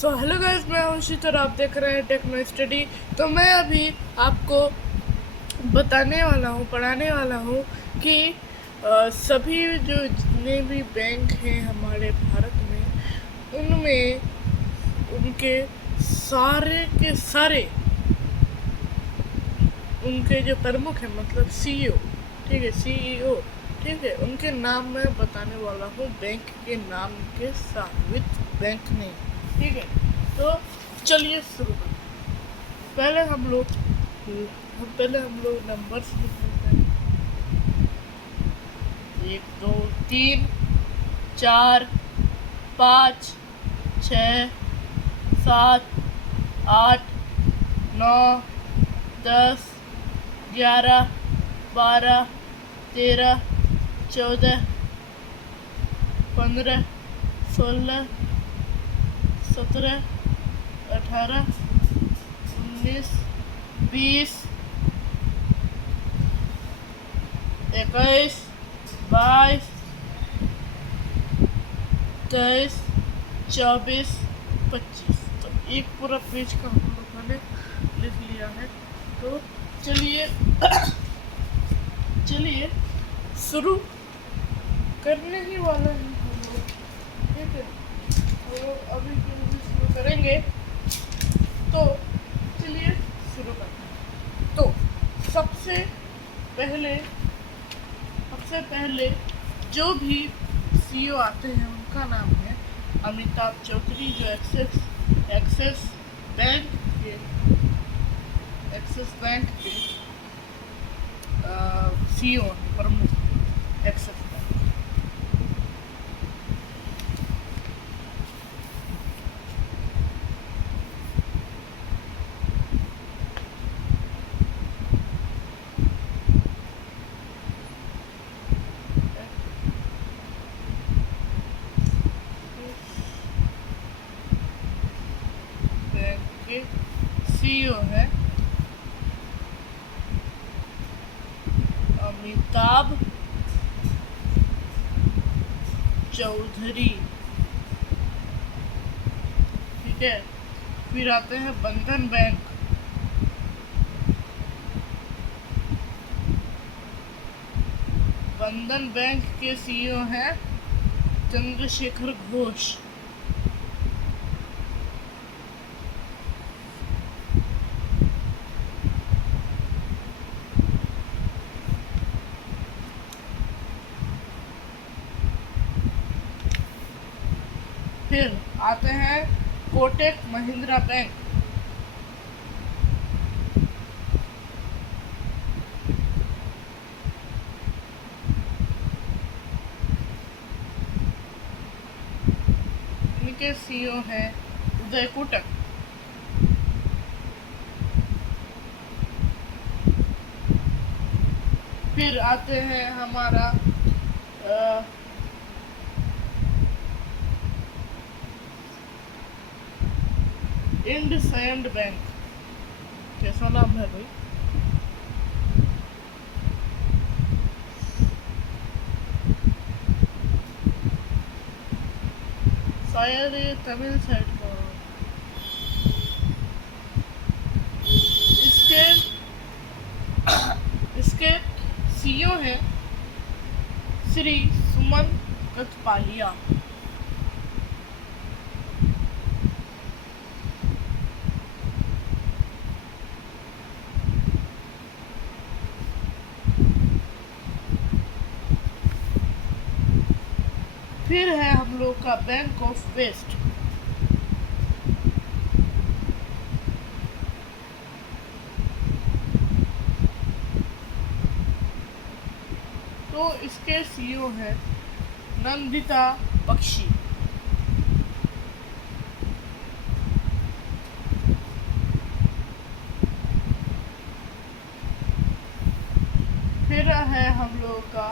So hello guys, मैं हूं शीतर। आप देख रहे हैं टेक्नो स्टडी। तो मैं अभी आपको बताने वाला हूं, पढ़ाने वाला हूं कि सभी जो जितने भी बैंक हैं हमारे भारत में, उनमें उनके सारे के सारे उनके जो प्रमुख हैं, मतलब सीईओ, ठीक है, सीईओ, ठीक है, उनके नाम मैं बताने वाला हूँ बैंक के नाम के साथ, विथ बैंक नेम, ठीक है। तो चलिए शुरू करते हैं। पहले हम लोग नंबर्स लिख लेते हैं। 1 2 3 4 5 6 7 8 9 10 11 12 13 14 15 16 17 18 19 20 21 22 23 24 25। तो एक पूरा पेज का हम लोगों ने लिख लिया है। तो चलिए चलिए शुरू करने ही वाला है हम लोग, ठीक है। तो अभी जो शुरू करेंगे, तो चलिए शुरू करते हैं। तो सबसे पहले जो भी सीईओ आते हैं उनका नाम है अमिताभ चौधरी, जो एक्सिस बैंक के सीईओ हैं, प्रमुख एक्सिस बैंक। बैंक के सीईओ है अमिताभ चौधरी, ठीक है। फिर आते हैं बंधन बैंक, बंधन बैंक के सीईओ हैं चंद्रशेखर घोष। फिर आते हैं कोटक महिंद्रा बैंक, इनके सीईओ हैं उदय कोटक। फिर आते हैं हमारा इंडसइंड बैंक, कैसा नाम है भाई। शायद ये तमिल साइड का हो। इसके इसके सीईओ हैं श्री सुमन कथपालिया। फिर है हम लोग का बैंक ऑफ वेस्ट, तो इसके सीईओ हैं नंदिता बख्शी। फिर है हम लोग का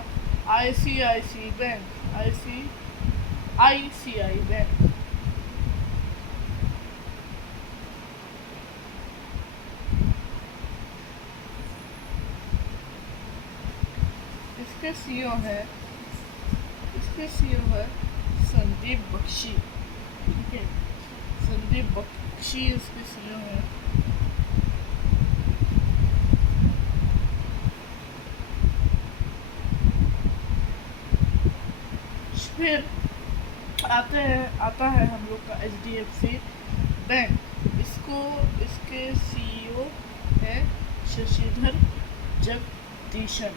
आईसीआईसी बैंक, आईसीआई बैंक, इसके सीईओ है संदीप बख्शी, ठीक है, संदीप जी बख्शी इसके सीईओ हैं। फिर आता है हम लोग का HDFC बैंक। इसके सीईओ है शशिधर जगदीशन।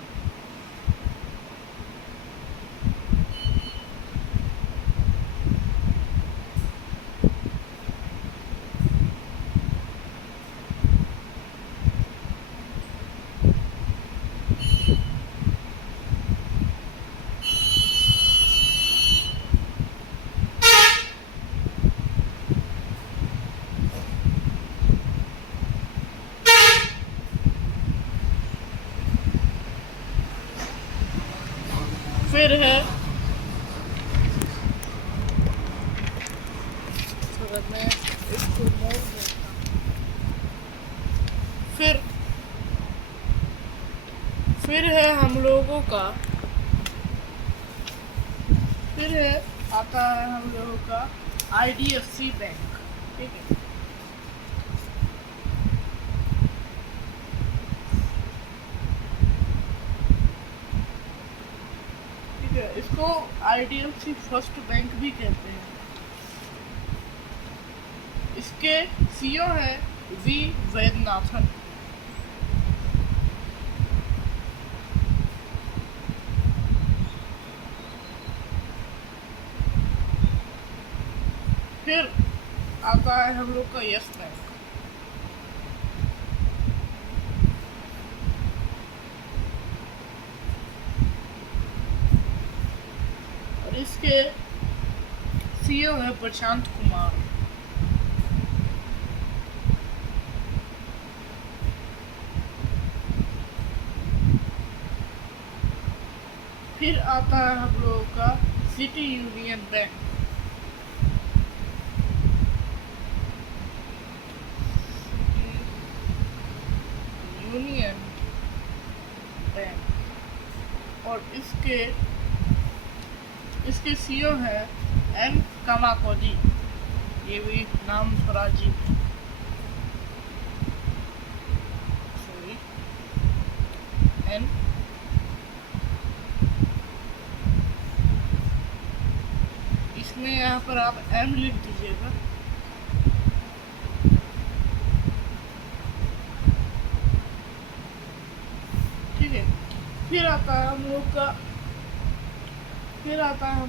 फिर है अगर मैं इसको मोड़ देता हूँ, फिर है हम लोगों का फिर है आता है हम लोगों का IDFC बैंक। ठीक है, इसको IDFC फर्स्ट बैंक भी कहते हैं। इसके सीईओ है वी वैद्यनाथन। फिर आता है हम लोग का यस बैंक। और इसके सीईओ है प्रशांत कुमार। फिर आता है हम लोगों का city union bank. Union bank और इसके सीईओ है एन कामाकोजी। ये भी नाम थोड़ा अजीब है। सॉरी, एन इसमें यहाँ पर आप एम लिख दीजिएगा। ठीक है, फिर आता है हम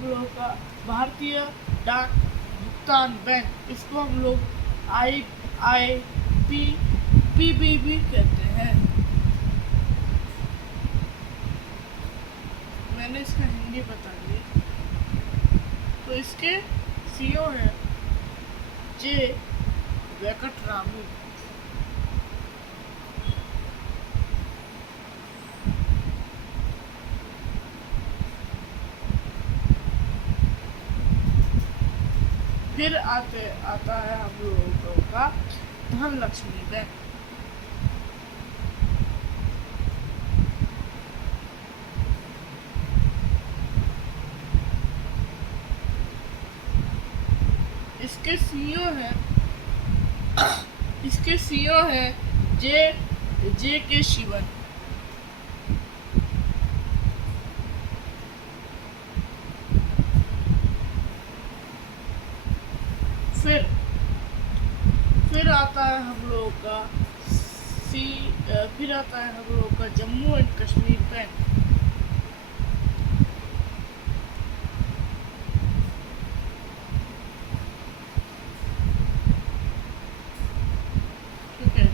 लोग का भारतीय डाक भुगतान बैंक। इसको हम लोग IIPB भी कहते हैं। मैंने इसका हिंदी बता दिया। तो इसके सीईओ है जे वेंकटरामू। फिर आता है हम लोगों का धनलक्ष्मी बैंक। इसके सीईओ है जे के शिवन। फिर आता है हम लोगों का जम्मू एंड कश्मीर बैंक। ठीक है,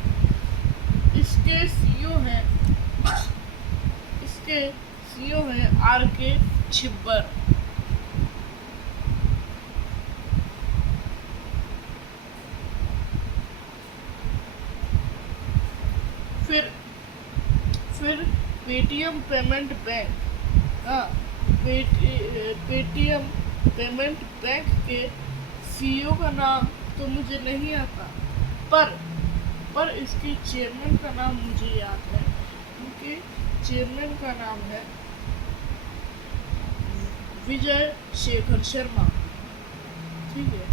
इसके सीईओ है RK छिब्बर। फिर Paytm payment bank. Paytm payment bank के सीईओ का नाम तो मुझे नहीं आता, पर इसके चेयरमैन का नाम मुझे याद है। उनके चेयरमैन का नाम है विजय शेखर शर्मा। ठीक है,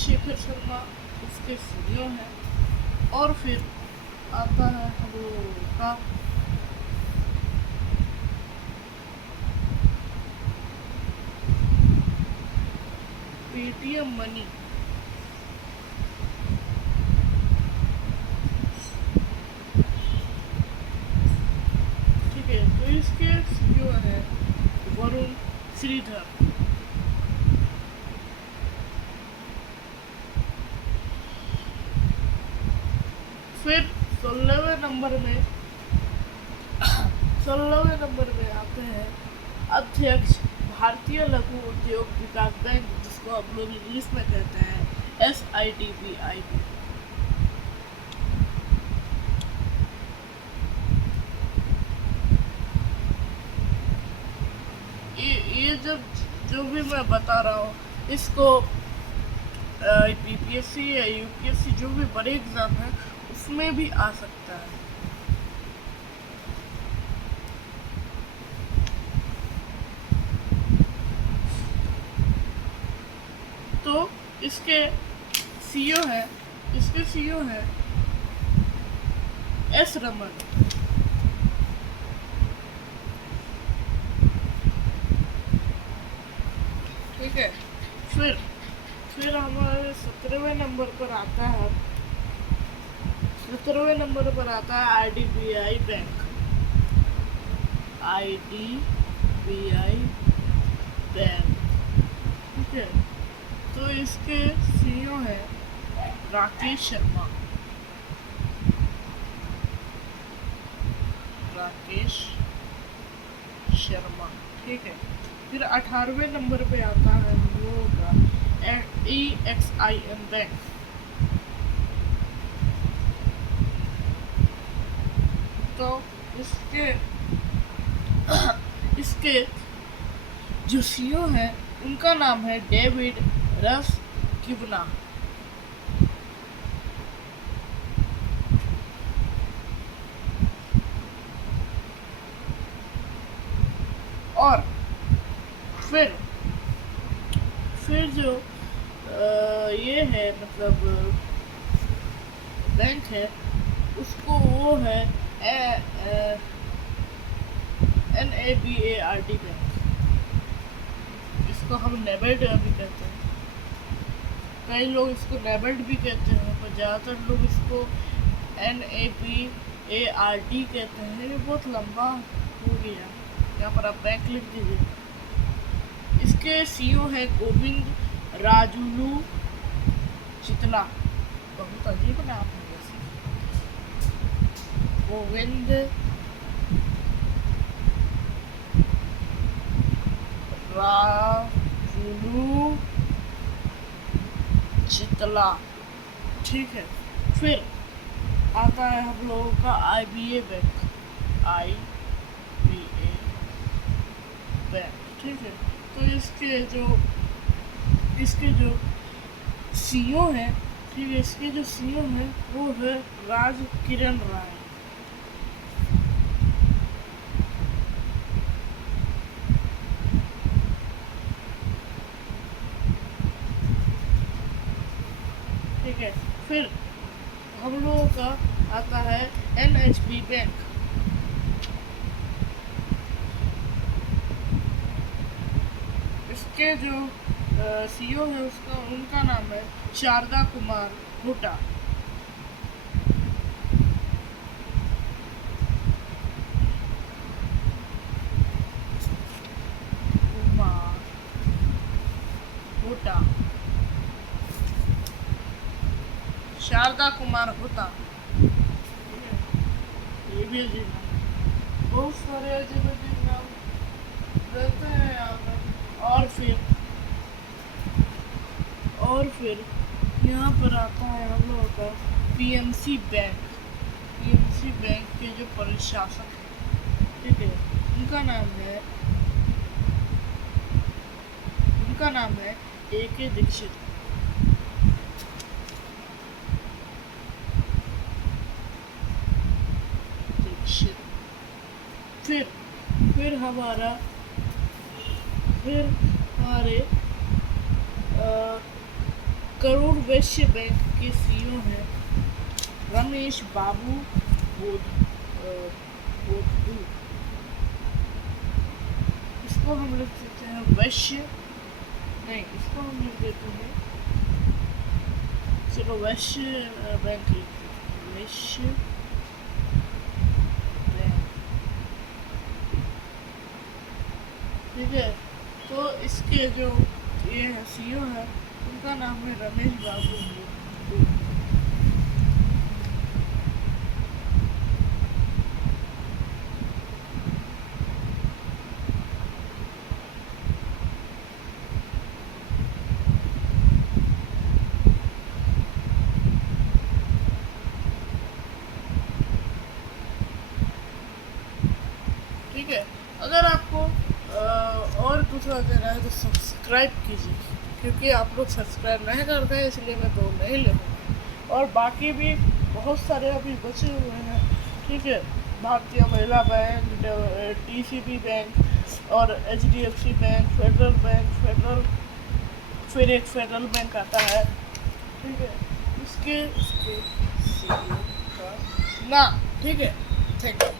शेखर शर्मा उसके सीईओ हैं। और फिर आता है हम लोगों का पेटीएम मनी। ठीक है, तो इसके सीईओ है वरुण श्रीधर। फिर 16वें नंबर में आते हैं अध्यक्ष भारतीय लघु उद्योग विकास बैंक, जिसको हम लोग इंग्लिश में कहते हैं SIDBI। ये जब जो भी मैं बता रहा हूँ इसको BPSC या UPSC जो भी बड़े एग्जाम है उसमें भी आ सकता है। तो इसके सीईओ है S रमन। ठीक है, फिर हमारे 17वें नंबर पर आता है IDBI बैंक। ठीक है, तो इसके सीईओ है राकेश शर्मा। ठीक है, फिर 18वें नंबर पे आता है हम लोगों का EXIM बैंक। तो इसके जो सीईओ है उनका नाम है डेविड रस किबना। और फिर जो ये है मतलब बैंक है उसको वो है NABARD बैंक। इसको हम नेबेड भी कहते हैं, कई लोग इसको नेबेड भी कहते हैं, पर ज़्यादातर लोग इसको NABARD कहते हैं। ये बहुत लंबा हो गया, यहाँ पर आप बैंक लिख दीजिए। इसके सीईओ है गोविंद राजुलू चितला। बहुत अजीब नाम है वैसे, गोविंद राजुलू चितला। ठीक है, फिर आता है हम लोगों का IBA बैंक। ठीक है, तो इसके जो सीईओ है, ठीक है, इसके जो सीईओ है वो है राज किरण राय। ठीक है, फिर हम लोगों का आता है NHB बैंक। इसके जो सीईओ है उनका नाम है शारदा कुमार हुड्डा। शारदा कुमार हुड्डा। ये भी अजीब नाम, बहुत सारे अजीब नाम रहते हैं यहाँ पर। और फिर यहाँ पर आता है हम लोगों का PNC बैंक। PNC बैंक के जो प्रशासक है, ठीक है, उनका नाम है AK दीक्षित। फिर हमारे करूर वैश्य बैंक के सीईओ हैं रमेश बाबू बोधू। इसको हम लिख सकते हैं वैश्य, नहीं इसको हम लिख देते हैं, चलो वैश्य बैंक लिख देते हैं, वैश्य बैंक। ठीक है, तो इसके जो ये है सीईओ है उनका नाम है रमेश बाबू। ठीक है, अगर आपको और दूसरा देना है तो सब्सक्राइब कीजिए, क्योंकि आप लोग सब्सक्राइब नहीं करते हैं इसलिए मैं तो नहीं लूँगा। और बाकी भी बहुत सारे अभी बचे हुए हैं। ठीक है, भारतीय महिला बैंक, डीसीबी बैंक और एचडीएफसी बैंक, फेडरल फिर एक फेडरल बैंक आता है। ठीक है, इसके CEO का नाम। ठीक है, थैंक यू।